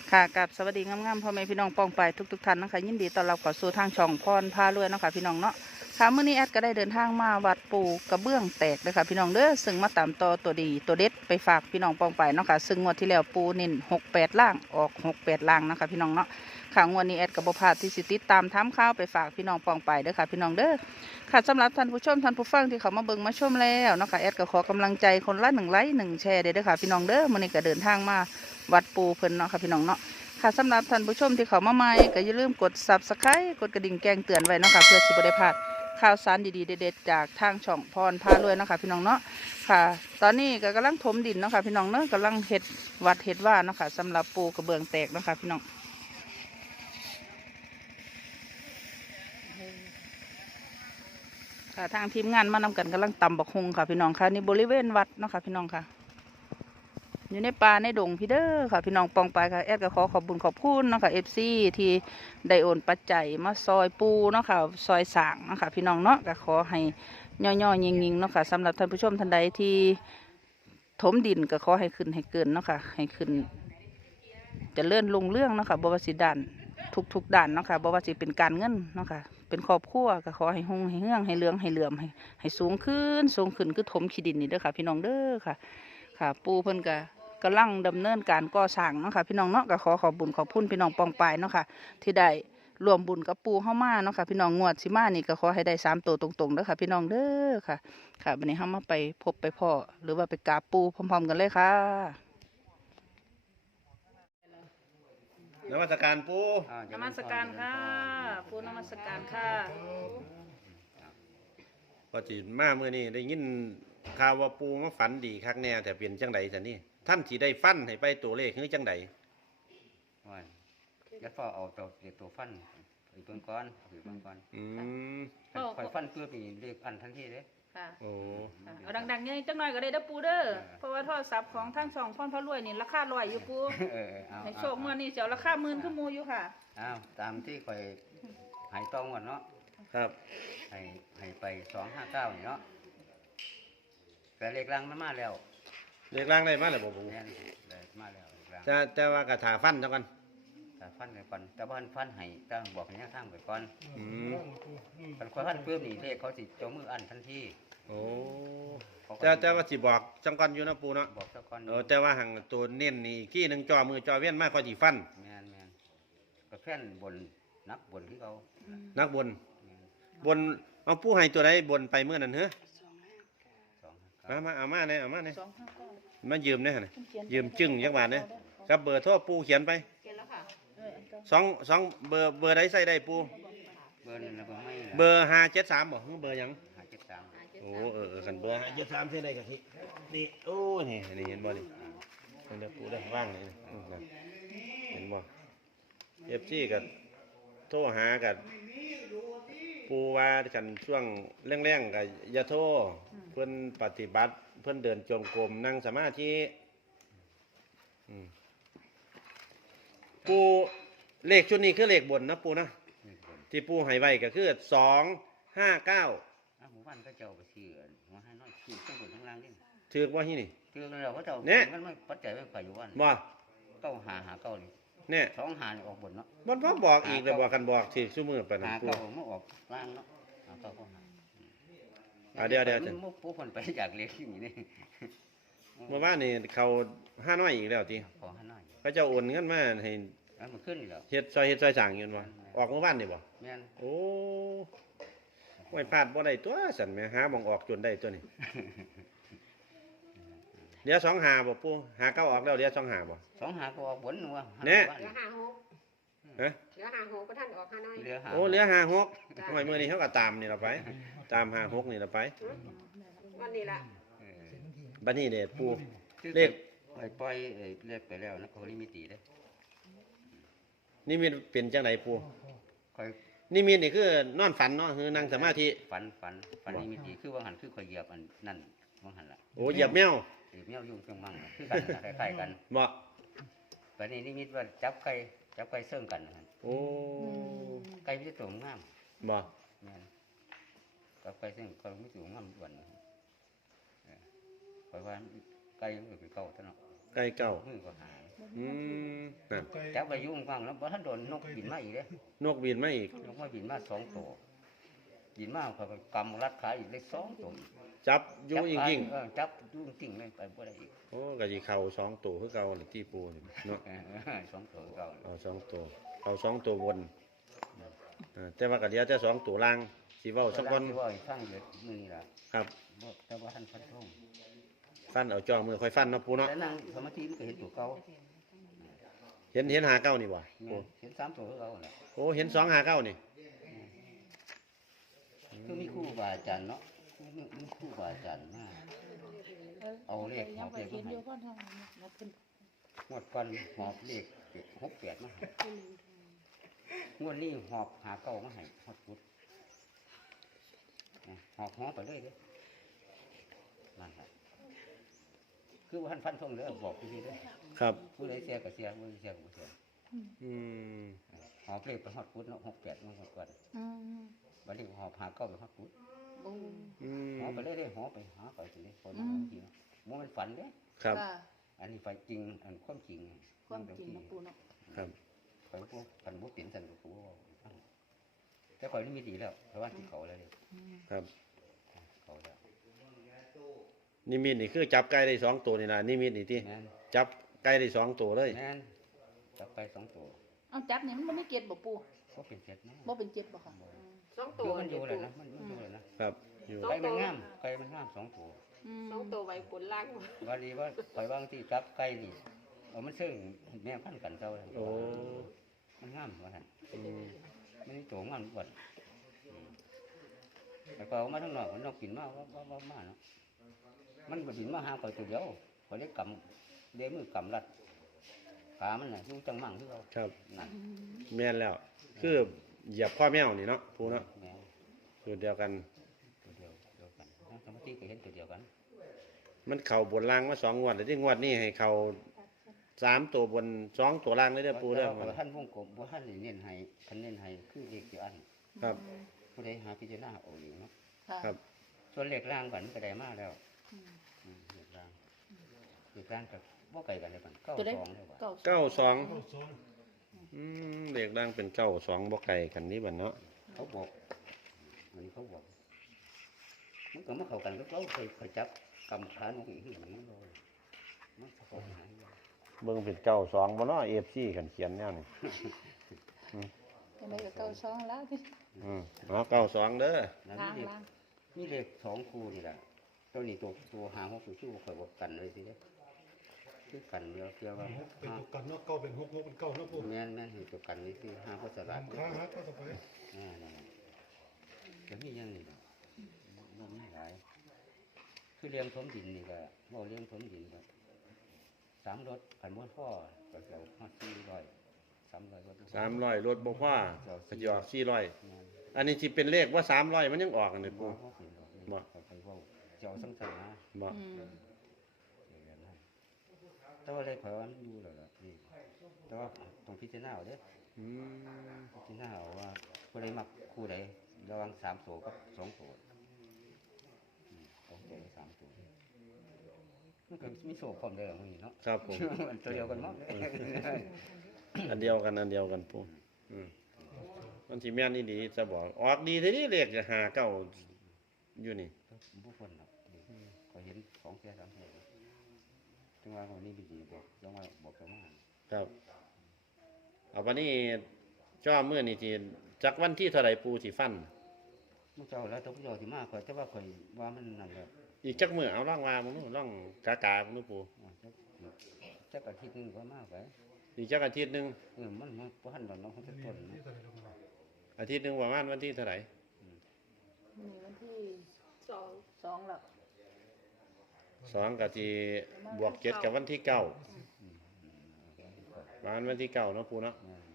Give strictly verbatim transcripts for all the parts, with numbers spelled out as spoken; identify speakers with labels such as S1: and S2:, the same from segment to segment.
S1: ค่ะกับสวัสดีงามๆพ่อแม่พี่น้องปองไปทุกๆท่านนะคะยินดีต้อนรับเข้าสู่ทางช่องพรพารวยเนาะค่ะพี่น้องเนาะค่ะเมื่อนี้แอดก็ได้เดินทางมาวัดปูกระเบื้องแตกเลยค่ะพี่น้องเด้อซึ่งมาตามต่อตัวดีตัวเด็ดไปฝากพี่น้องปองไปเนาะค่ะซึ่งงวดที่แล้วปูนินหกแปดล่างออกหกแปดล่างนะคะพี่น้องเนาะค่ะงวดนี้แอดกับบพลาดที่สิติดตามทำข้าวไปฝากพี่น้องปองไปเด้อค่ะพี่น้องเด้อค่ะสำหรับท่านผู้ชมท่านผู้ฟังที่เขามาเบิ่งมาชมแล้วเนาะค่ะแอดก็ขอกำลังใจคนละหนึ่งไลค์หนึ่งแชร์เด้อค่ะพี่น้องเด้อมื่อนี้ก็เดินทางมาวัดปูเพิ่นเนาะค่ะพี่น้องเนาะ ค่ะสำหรับท่านผู้ชมที่เขามาใหม่ก็อย่าลืมกด ซับสไครบ์ กดกระดิ่งแจ้งเตือนไว้เนาะค่ะเพื่อสิบ่ได้พลาดข่าวสารดีๆเด็ดๆจากทางช่องพรพารวยเนาะค่ะพี่น้องเนาะค่ะตอนนี้ก็กำลังถมดินเนาะค่ะพี่น้องเนาะกำลังเฮ็ดวัดเฮ็ดว่าเนาะค่ะสำหรับปูกระเบื้องแตกเนาะค่ะพี่น้องค่ะทางทีมงานมานำกันกำลังตำบักฮุงค่ะพี่น้องค่ะนี่บริเวณวัดเนาะค่ะพี่น้องค่ะอยู่ในป่าในดงพี่เด้อค่ะพี่น้องปองไปค่ะแอดก็ขอขอบบุญขอบคุณเนาะค่ะเอฟซีที่ได้โอนปัจจัยมาซอยปูเนาะค่ะซอยสางเนาะค่ะพี่น้องเนาะก็ขอให้ย่อๆยิงๆเนาะค่ะสำหรับท่านผู้ชมท่านใดที่ถมดินก็ขอให้ขึ้นให้เกินเนาะค่ะให้ขึ้นจะเลื่อนลงเรื่องเนาะค่ะบวสิด่านทุกๆด่านเนาะค่ะบวสิเป็นการเงินเนาะค่ะเป็นครอบครัวก็ขอให้หงให้เฮืองให้เหลืองให้เหลื่อมให้ให้สูงขึ้นสูงขึ้นคือถมขี้ดินนี่เด้อค่ะพี่น้องเด้อค่ะค่ะปูเพิ่นก็กำลังดำเนินการก่อสร้างเนาะค่ะพี่น้องเนาะก็ขอขอบบุญขอบคุณพี่น้องปองปายเนาะค่ะที่ได้รวมบุญกับปูเข้ามาเนาะค่ะพี่น้องงวดสิมานี่ก็ขอให้ได้สามตัวตรงๆเด้อค่ะพี่น้องเด้อค่ะค่ะวันนี้เฮามาไปพบไปพ่อหรือว่าไปกราบปูพร้อมๆกันเลยค่ะ
S2: นมัสการปู
S1: นมัสการค่ะปูนมัสการค่ะ
S2: พอจีมาเมื่อนี้ได้ยินข่าวว่าปูมาฝันดีคักแน่แต่เปลี่ยนจังใดสันนี่ท่านสีได้ฟันให้ไปตัวเลขคือจังใด
S3: ว่ายัดฟ้าเอาตัวเด็กตัวฟันไปเบิ่งก้อนไปเบิ่งก้อน
S2: อืม
S3: คอยฟันเพื่อปีเรียกอันทันทีเลย
S1: ค่ะ
S2: โอ้
S1: เอาดังๆเนี่ยจังหน่อยก็ได้เด้อปูเด้อเพราะว่าโทรศัพท์ของทั้งสองพ่อนพระรวยนี่ราคาลอยอยู่ปูให้โชคเมื่อนี้เสียวราคาหมื่นขึ้นมูอยู่ค่ะ
S3: อ้าวตามที่คอยหายตองก่อนเนาะ
S2: ครับ
S3: ให้ให้ไปสองห้าเก้าเนาะแต่เลขรังมันมาแล้ว
S2: เลขล่างได้มาแล้วบ่ปู
S3: เลยมาแล้ว
S2: จะแต่ว่ากระถาฟันจังกัน
S3: แต่ฟันไปก่อนแต่บ้านฟันให้ตั้งบอกให้ทางไปก่อน
S2: อืม
S3: กันคนฟันเพิ่มนี่เลขเขาสิจมืออันทันที
S2: โอ้แต่แต่ว่าสิบอกจังกันอยู่นะปูเนาะ
S3: บอกจังกัน
S2: เออแต่ว่าหังตัวเน้นนี่ขี้หนึ่งจอมือจอเวียนมากกว่าสิฟัน
S3: แม่นแม่นก็แค่นบนนักบนที่เขา
S2: นักบนบนเอาปูให้ตัวใดบนไปเมื่อนั้นเหรอมามาเอามาเนี่ยเอามาเนี่ยมายืมเนี่ยนะยืมจึ้งยักบาทเนี่ยครับเบอร์โทรปูเขียนไปสองสองเบอร์เบอร์ใดใส่ได้ปู
S3: เบอร์นึงเบอร์ไม่
S2: เบอร์ห้าเจ็ดสามบอกเบอร์ยัง
S3: ห้าเจ็ดสาม
S2: โอ้เออขันเบอร์ห้าเจ็ดสามใส่ได้กะทินี่โอ้นี่นี่เห็นบ่นี่เดี๋ยวปูได้ว่างเลยเห็นบ่เอฟซีกับโทรหากับปูว่ากันช่วงแรงๆกับยาโทเพื่อนปฏิบัติเพื่อนเดินจงกรมนั่งสมาธิปูเลขชุดนี้คือเลขบนนะปูนะที่ปูให้ไว้ก็คือสองห้าเก้า
S3: หมู่บ้านก็เจ้าไปซื้อมาให้น้อยซื้อข้างบนข้างล่างนี่
S2: ถือว่าที่นี่
S3: ถือกันแล้วก็เจ้า
S2: เนี่ย
S3: มันไม่ปัจจัยไม่ไปอยู่วัน
S2: บ่
S3: เก้าหาหาเก้านี่
S2: เนี่ย
S3: สองหาออกบนเนาะ
S2: มันพ่อบอกอีกเลยบอกกันบอกถือชั่วมือไป
S3: นะปูหาเก้าไม่ออกล่างเนาะหาเก้าก็หา
S2: เดี๋ยวเดี๋ยวจะ
S3: มุกปูคนไปอยากเลี้ยงอย่างนี้
S2: เมื่อวานนี่เขาห้าน้อยอีกแล้วที
S3: ขอห้าน้อย
S2: เขาจะโอนเงินมาให้
S3: มันขึ้นแล้ว
S2: เฮ็ดซอยเฮ็ดซอยสั่งเงินวะออกเมื่อวานนี่บ่
S3: แม่น
S2: โอ้ไม่พลาดบ่ได้ตัวสั่นแม่หาบ่งออกจนได้ตัวนี้เดี๋ยวสองหาบ่ปู่หาเก้าออกแล้วเดี๋ยวสองหาบ่
S3: สองหาก็ออกบนนัว
S2: เนี่ย
S4: เหลือห้าหก
S2: ฮะ
S4: เหลือห้าหกก็ท่านออกห้าน้อย
S2: โอ้เหลือห้าหกหน่อยมื้อนี้เขาก็ตามนี่เราไปตามห้าหกนี่เราไป
S4: วันนี้ล่ะ
S2: บัดนี้เด้ปู่เลข
S3: ปล่อยปล่อยเลขไปแล้วนะเขาลิมิตีเด้
S2: นี่มีเป็นจังไหนปูนี่มีนี่คือนอนฝันเนาะคือนั่งสมาธิ
S3: ฝันฝันฝันนี่มีตีคือว่าหันคือคอยเหยียบอันนั่นว่าหันละ
S2: โอ้เหยียบแมว
S3: เหยียบแมวยุ่งจังมั่งคือกันคล้ายๆกัน
S2: บ่
S3: ฝันนี้นี่มีว่าจับไก่จับไก่เสื่องกัน
S2: โอ้
S3: ไก่ไม่ตัวงาม
S2: บ่
S3: แม่นจับไก่เสื่องก็ไม่ตัวงามด่วนเพราะว่าไก่มันเป็นเก่าท่านเนาะ
S2: ไก่เก่า
S3: มือก็หา
S2: อืมนั่น
S3: จับไปยุ่งฟังแล้วบ่ทันโดนนกบินมาอีกเด้
S2: นกบินมาอีก
S3: นกมาบินมาสองตัวบินมาเขาก็กำรัดขาอีกได้สองตัว
S2: จับอยู่จริง
S3: เออจับยุ่งจริงเลยไปบ่ได้อีก
S2: ๆโอ้ก็สิเข้าสองตัวคือเก่านี่ที่ปูนี่เนาะ
S3: เออสองตัวเก่า
S2: เอาสองตัวเอาสองตัวบนอ่าแต่ว่าก็เดี๋ยวแต่สองตัวล่างสิเว้าสักวัน
S3: ที่ว่าให้ฟังเดี๋ยวมื้อนี้ล่ะ
S2: ครับ
S3: บ่แต่ว่าท่านฟันธง
S2: ฟันเอาจ้องมือค่อยฟันเนาะปูเนาะ
S3: แต่นั่งสมาธิมันก็เห็นตัวเก่า
S2: เห็นเห็นหาเก้านี่บ่
S3: แม่
S2: ปู
S3: นเห็นสามตัวคือเก่าแหละ
S2: โอ้เห็นสองหาเก้านี่
S3: คือมีครูบาอาจารย์เนาะมีมีครูบาอาจารย์มาเอาเลขหอบเลขมาให้งวดก่อนหอบเลขหกแปดมาให้งวดนี้หอบหาเก้ามาให้หอบพุทธหอบหอบไปเลยเด้อนั่นแหละคือว่าท่านฟันธงเลยบอกพี่ๆเด้อ
S2: ครับ
S3: ผู้ใดเสียก็เสียผู้ใดเสียก็บ่เสีย
S2: อืม
S3: หอบเลขไปหอบพุทธเนาะหกแปดมาหอบก่อน
S1: อืม
S3: บัดนี้หอบหาเก้าไปหอบพุทธ
S1: โอ้
S2: อืม
S3: หอบไปเลยเด้อหอบไปหาไปสิเด้อคนหาจริงบ่แม่นฝันเด้อ
S2: ครับ
S1: ค่ะ
S3: อันนี้ไฟจริง อันความจริง
S1: ความจริงนะปูเนาะ
S2: ครับ
S3: ข่อยพวกพันพวกปิ่นสันกูว่าแต่ข่อยนี่มีดีแล้วเพราะว่าที่เขาแล้วเลย
S1: อืม
S2: ครับ
S3: เขาแล้ว
S2: นิมิตนี่คือจับไก่ได้สองตัวนี่ล่ะนิมิตนี่ที่
S3: แม่น
S2: จับไก่ได้สองตัวเลย
S3: แม่นจับไปสองตัว
S1: เอาจับเนี่ยมันบ่มีเกล็ดบ่ปู
S3: ก็เป็นเจ็ดนะ
S1: บ่เป็นเจ็ดบ่ค่ะ
S4: สอง
S3: ตั
S4: ตัว ว
S3: มันอยู่เลย
S4: ปู
S3: นะมันอยู่เลยนะครับ
S2: อยู่
S4: สอง
S3: ไก่มันงามไก่มันงามสองตัว
S1: อืม
S4: สองตัวไว้บนล่าง
S3: วันนี้ว่าข่อยบางที่จับไก่นี่เอามันซึ่งแม่พันธุ์กันเจ้าเลย
S2: โอ้
S3: มันงามว่าท่าน
S2: อืม
S3: มันนี่ตัวงามกว่าแต่ก็เอามาทั้งนอกมันนอกกินมากว่าว่าว่ามาเนาะมันบ่บินมาหาข่อยตัวเดียวข่อยได้กำเด้มือกำรัดขามันน่ะอยู่จังมั่งที่เรา
S2: ครับ
S3: นั่น
S2: แม่นแล้ว คือเหยียบพ่อแมวนี่เนาะปูเนาะ
S3: แม่
S2: สูตรเดียวกัน
S3: ตัวเดียวเดียวกันนั่งสมาธิก็เห็นตัวเดียวกัน
S2: มันเข่าบนล่างมาสองงวดแล้วที่งวดนี้ให้เข่าสามตัวบนสองตัวล่างเลยเด้อปูเด้อ
S3: แต่ว่าท่านวงกลมบ่ท่านได้เน้นให้ท่านเน้นให้คือเลขเดียวอัน
S2: ครับ
S3: ผู้ใดหาพิจารณาเอาเองเนาะ
S1: ค่ะ
S2: ครับ
S3: ส่วนเลขล่างกันก็ได้มาแล้ว
S1: อืม
S3: อืมเลขล่างเลขล่างกับบ่ไกลกันเลยกันเก้า
S1: ตัวใด
S3: สองเลยว่ะ
S1: เก้า
S2: เก้าสองอืมเลขล่างเป็นเก้าสองบ่ไก่กันนี่บัดเนาะ
S3: เขาบอกอันนี้เขาบอกมันก็มาเข้ากันก็เขาเคยเคยจับกำขาหนุ่งอีกอย่างนี้เลยมันเข้าหาย
S2: เบิ่งเป็นเก้าสองบ่เนาะเอฟซีกันเขียนแนวนี่
S1: จังไดก็เก้าสองแล้วที่
S2: อืมเนาะเก้าสองเด้อ
S3: แล้ว
S1: ล้าง
S3: มีเลข
S1: ล้าง
S3: มีเลขสองคู่นี่แหละตัวนี้ตัวตัวหางหกตัวชื่อว่าเคยบอกกันเลยทีเดียวคือกันเดียวเกี่ยวว่า
S5: เป็น
S3: ห้า
S5: ตัวกันเนาะเก้าเป็นหกหกเป็นเก้าเนาะปู่
S3: แม่นแม่นเห็นตัวกันนี่คือห้าพัสดุ
S5: ขาหักก็ต่อไป
S3: อ่านั่นแหละจะมีอย่างนี้มันไม่หลายคือเลี้ยงถมดินนี่ก็เราเลี้ยงถมดินก็สามรถขันม้วนพ่อก็จะห้าสี่ร้อยสามร้อยรถ
S2: สามร้อยรถบ่พอก็สิออกสี่ร้อย
S3: แม่น
S2: อันนี้สิเป็นเลขว่าสามร้อยมันยังออกกันเลย
S3: บ่
S2: ปู
S3: เขาเป็นดอกนี่
S2: บ่
S3: เขาไปเว่าเจ้าสังสารนะ
S2: บ่
S1: อืม
S3: เดี๋ยวนั้นแต่ว่าเลยเผยว่ามันอยู่แล้วล่ะนี่แต่ว่าต้องพิจารณาเอาเด้อ
S2: อืม
S3: พิจารณาเอาว่าผู้ใดมักคู่ใดระหวังสามตัวกับสองตัวอืมสองตัวกับสามตัวมันก็มีโซ่พร้อมได้หรอมึงนี่เนาะ
S2: ครับผม
S3: มันตัวเดียวกันหมั้ง
S2: อันเดียวกันอันเดียวกันปูอืมมันสิแม่นอีดีจะบอกออกดีทีนี้เลขจะหาเก้าอยู่นี่
S3: บุคคลเนาะก็เห็นสองเสียสามเสียถึงว่าคนนี้ดีบอกต้องมาบอกกันมา
S2: ครับ เอาวันนี้จ้อเมื่อนี่สิจักวันที่เท่าไหร่ปูสิฟัน
S3: มุเจ้าแล้วตัวผู้เจ้าที่มากคอยแต่ว่าคอยว่ามันนั่นแหละ
S2: อีกจักมื้อเอาล่องว่ามึงนู่นล่องกากามึงนู่นปู
S3: อ่าจักจักอาทิตย์หนึงก็มากไป
S2: อีกจักอาทิตย์หนึง
S3: เออมันมันบ่ทันดอกน้องเขาจะต้น
S5: นี่
S3: นะ
S5: ตัวนี้ลงมา
S2: อาทิตย์หนึงประมาณวันที่เท่าไหร่
S1: นี่วันที่
S4: สอง
S1: สองแล้ว
S2: สองกับที่บวกเจ็ดกับวันที่เก้าประมาณวันที่เก้าเนาะปูเนาะ
S3: อืม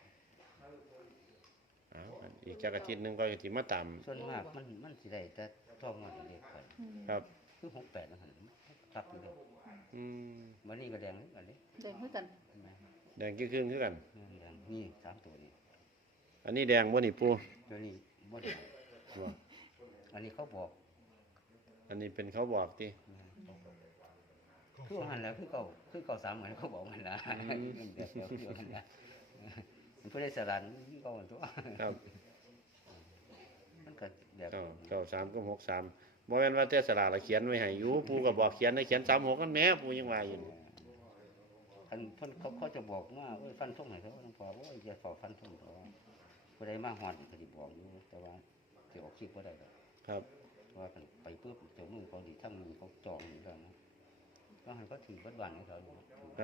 S2: เอาอีกจักอาทิตย์หนึงก็สิมาตาม
S3: ส่วนมากมันมันสิได้แต่ท่องเงินเด็กไป
S1: อืม
S2: ครับ
S3: คือหกแปดนะฮะตับอยู่เลย
S2: อืม
S3: วันนี้ก็แดงนี่อันนี้
S1: แดงคือกัน
S3: เห็นไหม
S2: แดงครึ่งๆคือกัน
S3: เออแดงนี่สามตัวนี่
S2: อันนี้แดงบ่นี่ปู
S3: ตัวนี้บ่แดง
S2: บ่
S3: อันนี้เขาบอก
S2: อันนี้เป็นเขาบอกที่
S3: นะเขาบอก
S5: เก้า
S3: คือหันแล้วคือเก่าคือเก่าสามเหมือนเขาบอกมันละมันเดียวเดียวเดียวกันละมันเพื่อได้สลันเก่าตัว
S2: ครับ
S3: มันก็แบบ
S2: เก้าเก้าสามกับหกสามบ่แม่นว่าแต่สลากละเขียนไว้ให้อยู่ปู่ก็บอกเขียนให้เขียนสามหกกันแหม่ปู่ยังว่าอยู่นี่
S3: คันเพิ่นเขาเขาจะบอกว่าโอ้ยฟันทุ่งให้เขาต้องพอโอ้ยอย่าฝ่าฟันทุ่งเพราะว่าผู้ใดมาฮอดก็สิบอกอยู่แต่ว่าสิออกคลิปบ่ได้ดอก
S2: ครับ
S3: ว่ากันไปปุ๊บเจ้ามือเขาดีทั้งมือเขาจองอยู่แล้วนะก็ให้เขาถือบัตรวันให้เขาอยู่
S2: ครับ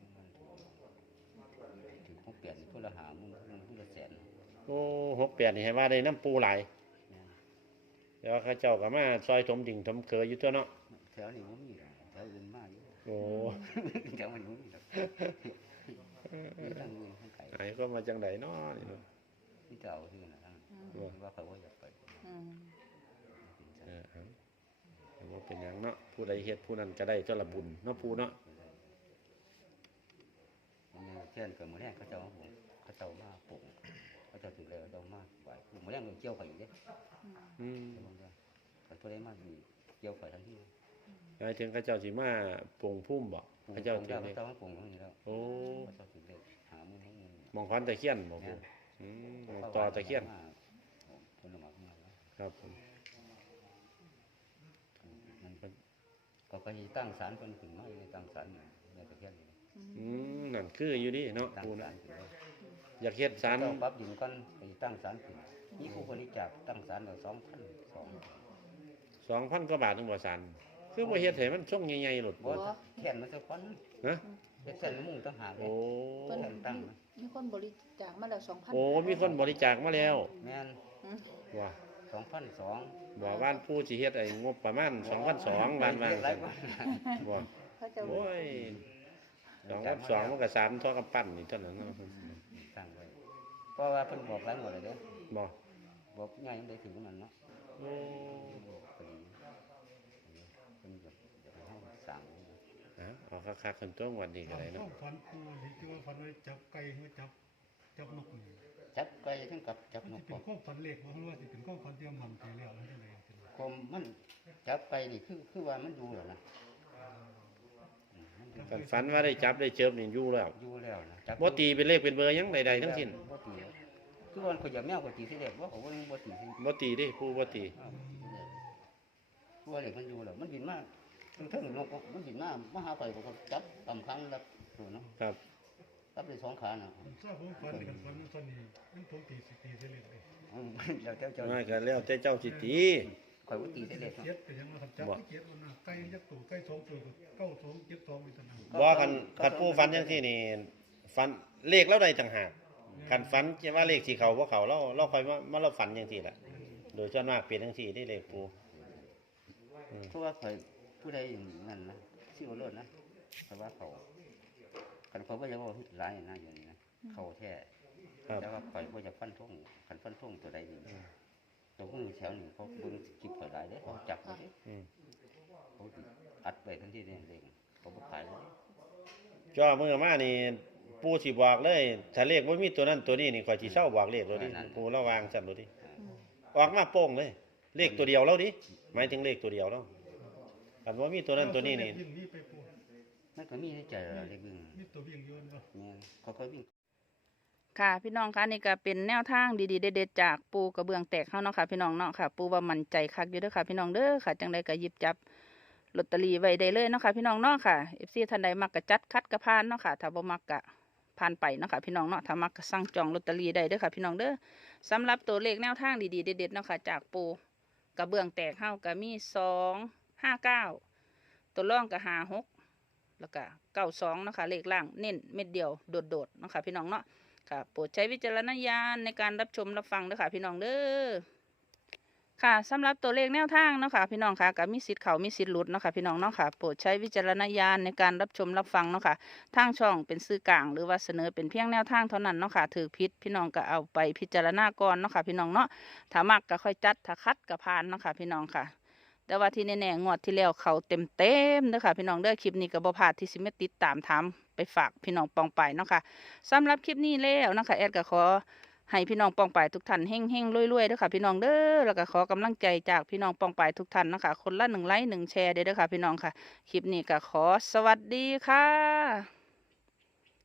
S3: ถือเขาเปลี่ยนผู้ละหามึงมึงผู้ละแสน
S2: โอ้หกแปดนี่ให้ว่าได้น้ำปูหลายเดี๋ยวเขาเจ้าก็มาซอยถมดิ่งถมเกลืออยู่ตัวเนาะ
S3: แถวนี้มันมีหรอกแถวอื่นมากอยู่
S2: โอ้
S3: แถวมันมีหรอกมีทั้งมือทั้งไก่
S2: ไอ้ก็มาจังไดเนาะนี่เนาะ
S3: มีแต่เอาที่นะทั้งว่าเขาว่าอยากไป
S1: อืม
S2: เออเอาเอาบ่เป็นหยังเนาะผู้ใดเฮ็ดผู้นั้นก็ได้ตัวละบุญเนาะปูเนาะ
S3: มันมีเช่นเกิดมือแรกเขาเจ้ามาปลูกเขาเจ้ามาปลูกเขาเจ้าถือเลยเขาเจ้ามาไหวมือแรกมันเกี่ยวไข่อยู่เด้
S2: อืม
S3: แต่ผู้ใดมาดีเกี่ยวไข่ทันที
S2: หมายถึงเขาเจ้าสิมาปลงพุ่มบ่เขาเจ้า
S3: ปลู
S2: ถึ
S3: ก
S2: ง
S3: แล้ว
S2: เล
S3: เขา
S2: ย
S3: เจ้ามาปลูกอย่างนี้แล้ว
S2: โอ้
S3: เขาเจ้าถือเลยหามือให้มือ
S2: มองควันตะเคียนบ่ปูอืมมองต่อตะเคียน
S3: ผลไม้มาแล้ว
S2: ครับผม
S3: มันก็ก็ไปตั้งศาลคนขึ้นมาในตั้งศาลในตะเคียนนี่
S2: อืมนั่นคืออยู่ดิเนาะ
S3: ตั้ง
S2: ปู
S3: ศา
S2: เนาะ
S3: ลขึ้นมา
S2: อยากเฮ็ดศาล
S3: เจ้าปรับดินก่อนไปตั้งศาลขึ้นนี่ผู้บริจาคตั้งศาลเราสองพันสอง
S2: สองพันกว่าบาทนึงบ่ศาลคือบ่เฮ็ดให้มันช่องใหญ่ๆหลด
S3: บ่แค่นมันจะควัน
S2: ฮะ
S3: เฮ็ดเส้นมุ่งต่างหากเล
S2: โอ้
S3: ยแค่นตั้งนะ
S1: มีคนบริจาคมาแล้วสองพัน
S2: โอ้มีคนบริจาคมาแล้ว
S3: แม่น
S2: ว่า
S3: สองพันสอง
S2: บ่บ้านผู้สิเฮ็ดไอ้งบประมาณสองพันสองล้านว่า
S3: ไรบ้าง
S2: บ่
S1: เขาจะ
S2: โอ้ยสองพันสองมันก็สามเท่ากับปั้นนี่เท่านั้นเนาะ
S3: ตั้งไว้เพราะว่าเพิ่นบอกหลายหมดเลยเด้อ
S2: บ่
S3: บอกง่ายยังได้ถึงมันเนาะ
S2: โอ้
S3: พอดีเพิ่นจะจะให้สั่ง
S2: ฮะเอาคักๆกันตัวงวดนี้ก็ได้
S5: ต้อ
S2: เนาะ
S5: งฟันปูนี่ที่ว่าฟันไว้จับไก่หรือจับจับนกนี่
S3: จับไก่ทั้งกับจับน
S5: มัน
S3: ก
S5: จะเป็นข้อฟันเล็กเพราะว่าจะเป็นข้อฟันเดียวมันไปแล้วนั่นเอง
S3: คมมันจับไก่นี่คือคือว่ามันอยู่แล้วนะอืมมันอยู่
S2: คันฝันว่าได้จับได้เจิบนี่อยู่แล้ว
S3: อยู่แล้วนะจับ
S2: บ่ตีเป็นเลขเป็นเบอร์หยังใดๆทั้งสิ้น
S3: บ่ตีแล้วคือวันคนอยากแมวก็ตีสิเด็กว่าเขาบ่บ่ตีสิ
S2: บ่ตีเด้ผู้บ่ตี
S3: อ้าวคือว่าเด็กมันอยู่แล้วมันบินมาถึงถึงนกมันบินมามาหาไปก็จับตำครั้งละตัวเนาะ
S2: ครับ
S3: จับได้สองขาเนาะ
S5: ผมทราบผมฟันกันฟันฟันนี่นั่นผมตีสิตีเสียเลย
S3: อืมแล้วเจ้าเจ้า
S2: มาก็แล้วแต่เจ้าสิตี
S3: ข่อยบ่ตีสิเด็กเนาะ
S5: เจ็ดไปยังมาทำจับเจ็ดวันน่ะไก่ยักษ์ตัวไก่สองตัวเก้าสองเจ็ดสองมีตำนาน
S2: บ่คันคันผู้ฝันจังซี่นี่ฝันเลขแล้วใดต่างหากคันฝันจะว่าเลขสิเข้าบ่เข้าเราเราค่อยมามาเราฝันจังซี่ล่ะโดยส่วนมากเป็นจังซี่ที่เลขปูอืม
S3: เพราะว่าข่อยผู้ใดอย่างนั้นนะชื่อว่าโลดนะเพราะว่าเขาคันเขาบ่อยากว่าหลายนะอยู่นี่นะเขาแท้
S2: ครับ
S3: แต่ว่าข่อยบ่อยากฟันธงคันฟันธงตัวใดนี่ตัวมือแถวนี้เขาเบิ่งคลิปข่อยหลายเด้อเขาจับไว้เด้อ
S2: อืม
S3: เขาสิอัดไปทันทีเนี่ยเองเขาบ่ขายเลย
S2: จ่อมือมานี่ปูสิบอกเลยถ้าเลขบ่มีตัวนั้นตัวนี้นี่ข่อยสิเซาบอกเลขเลยดิปูระวางซั่นเลยดิออกมาโป้งเลย เลขตัวเดียวแล้วดิหมายถึงเลขตัวเดียวแล้วคันบ่มีตัวนั้นตัวนี้นี่
S5: วิ่งนี่ไปปู
S3: มันก็มีในใจแล้วเด็กวิ่ง
S5: มีตัววิ่งโยนก็
S3: แม่นเขาก็วิ่ง
S1: ค่ะพี่น้องคะนี่ก็เป็นแนวทางดีๆเด็ดๆจากปูกระเบื้องแตกเฮาเนาะค่ะพี่น้องเนาะค่ะ ปูว่ามั่นใจคักอยู่เด้อค่ะพี่น้องเด้อค่ะจังไดก็หยิบจับลอตเตอรี่ไว้ได้เลยเนาะค่ะพี่น้องเนาะค่ะ เอฟ ซี ท่านใดมักก็จัดคัดก็ผ่านเนาะค่ะถ้าบ่มักก็ผ่านไปเนาะค่ะพี่น้องเนาะถ้ามักก็สั่งจองลอตเตอรี่ได้เด้อค่ะพี่น้องเด้อสำหรับตัวเลขแนวทางดีๆเด็ดๆเนาะค่ะจากปูกระเบื้องแตกเฮาก็มีสองห้าเก้าตัวร่องก็ห้าหกแล้วก็เก้าสองเนาะค่ะเลขล่างเน้นเม็ดเดียวโดดๆเนาะค่ะพี่น้องเนาะค่ะโปรดใช้วิจารณญาณในการรับชมรับฟังเด้อค่ะพี่น้องเด้อค่ะสำหรับตัวเลขแนวทางเนาะค่ะพี่น้องค่ะกับมีสิทธิ์เขามีสิทธิ์หลุดเนาะค่ะพี่น้องเนาะค่ะโปรดใช้วิจารณญาณในการรับชมรับฟังเนาะค่ะทางช่องเป็นสื่อกลางหรือว่าเสนอเป็นเพียงแนวทางเท่านั้นเนาะค่ะถือผิดพี่น้องก็เอาไปพิจารณาก่อนเนาะค่ะพี่น้องเนาะถ้ามักก็ค่อยจัดถ้าคัดก็ผ่านเนาะค่ะพี่น้องค่ะแต่ว่าที่แน่ๆงวดที่แล้วเขาเต็มเต็มๆเด้อค่ะพี่น้องเด้อคลิปนี้ก็บ่พลาดที่สิมาติดตามถามไปฝากพี่น้องปองไปเนาะค่ะสำหรับคลิปนี้แล้วนะคะแอดก็ขอให้พี่น้องปองปายทุกท่านเฮงเฮงรวยรวยๆเด้อค่ะพี่น้องเด้อแล้วก็ขอกำลังใจจากพี่น้องปองปายทุกท่านนะคะคนละหนึ่งไลค์หนึ่งแชร์เด้อค่ะพี่น้องค่ะคลิปนี้ก็ขอสวัสดีค่ะ